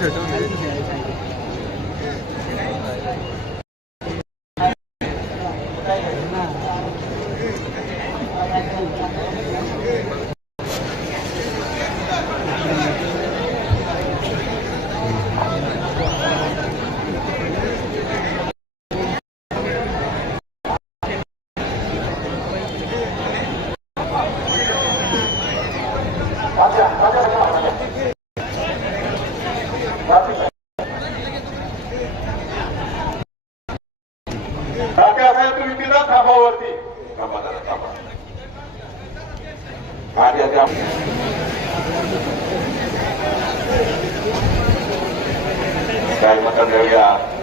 sửa cho mình Hãy subscribe cho kênh Ghiền Mì Tatya साहेब तुम्ही तिथं थांबावरती काय मत देऊया